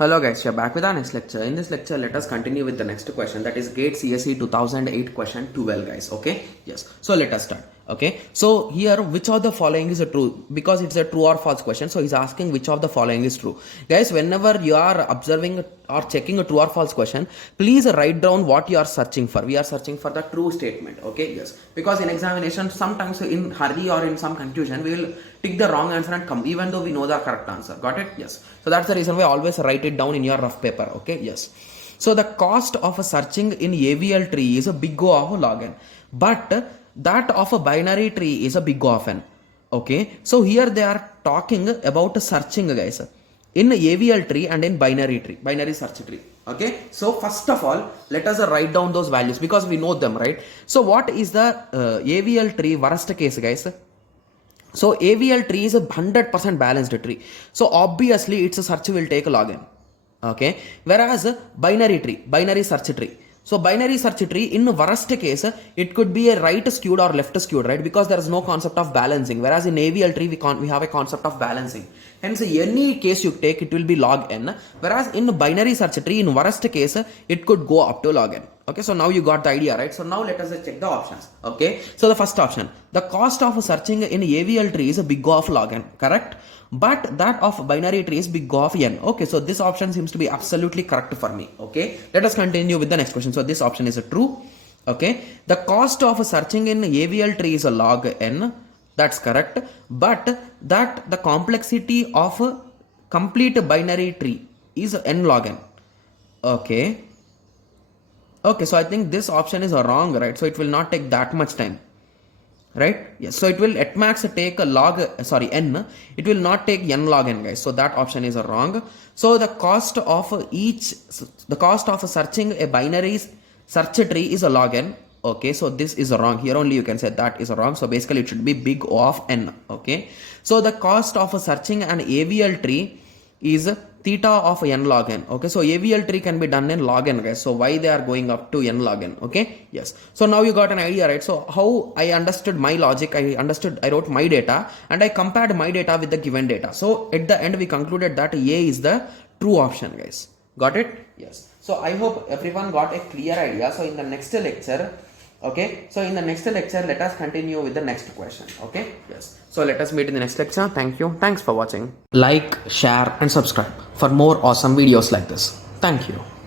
Hello guys, we are back with our next lecture. In this lecture, let us continue with the next question, that is GATE CSE 2008 question 12 guys. Okay, yes. So let us start. Okay, so here which of the following is a true, because it's a true or false question, so he's asking which of the following is true. Guys, whenever you are observing or checking a true or false question, please write down what you are searching for. We are searching for the true statement. Okay, yes, because in examination sometimes in hurry or in some confusion we will pick the wrong answer and come, even though we know the correct answer. Got it? Yes. So that's the reason why always write it down in your rough paper. Okay, yes. So the cost of a searching in AVL tree is a big O of log n, but that of a binary tree is a big O of n. Okay, so here they are talking about searching guys in AVL tree and in binary tree, binary search tree. Okay, so first of all let us write down those values because we know them, right? So what is the AVL tree worst case guys? So AVL tree is a 100% balanced tree. So obviously its search will take log n. Okay, whereas binary tree, binary search tree. So binary search tree in worst case it could be a right skewed or left skewed, right? Because there is no concept of balancing. Whereas in AVL tree we have a concept of balancing. Hence any case you take it will be log n. Whereas in binary search tree in worst case it could go up to log n. Okay, so now you got the idea, right? So now let us check the options. Okay, so the first option, the cost of searching in AVL tree is a big O of log n, correct? But that of binary tree is big O of n. Okay, so this option seems to be absolutely correct for me. Okay, let us continue with the next question. So this option is a true. Okay, the cost of searching in AVL tree is a log n. That's correct. But that the complexity of a complete binary tree is n log n. Okay. Okay, so I think this option is wrong, right? So it will not take that much time, right? Yes, so it will at max take a n. It will not take n log n, guys. So that option is wrong. So the cost of searching a binary search tree is a log n. Okay, so this is wrong. Here only you can say that is wrong. So basically it should be big O of n. Okay, so the cost of searching an AVL tree is theta of n log n. Okay, so AVL tree can be done in log n, guys. So why they are going up to n log n? Okay, yes. So now you got an idea, right? So how I understood my logic, I wrote my data and I compared my data with the given data. So at the end we concluded that A is the true option, guys. Got it? Yes. So I hope everyone got a clear idea. So in the next lecture, okay, so in the next lecture let us continue with the next question. Okay, yes, so let us meet in the next lecture. Thank you, thanks for watching. Like, share and subscribe for more awesome videos like this. Thank you.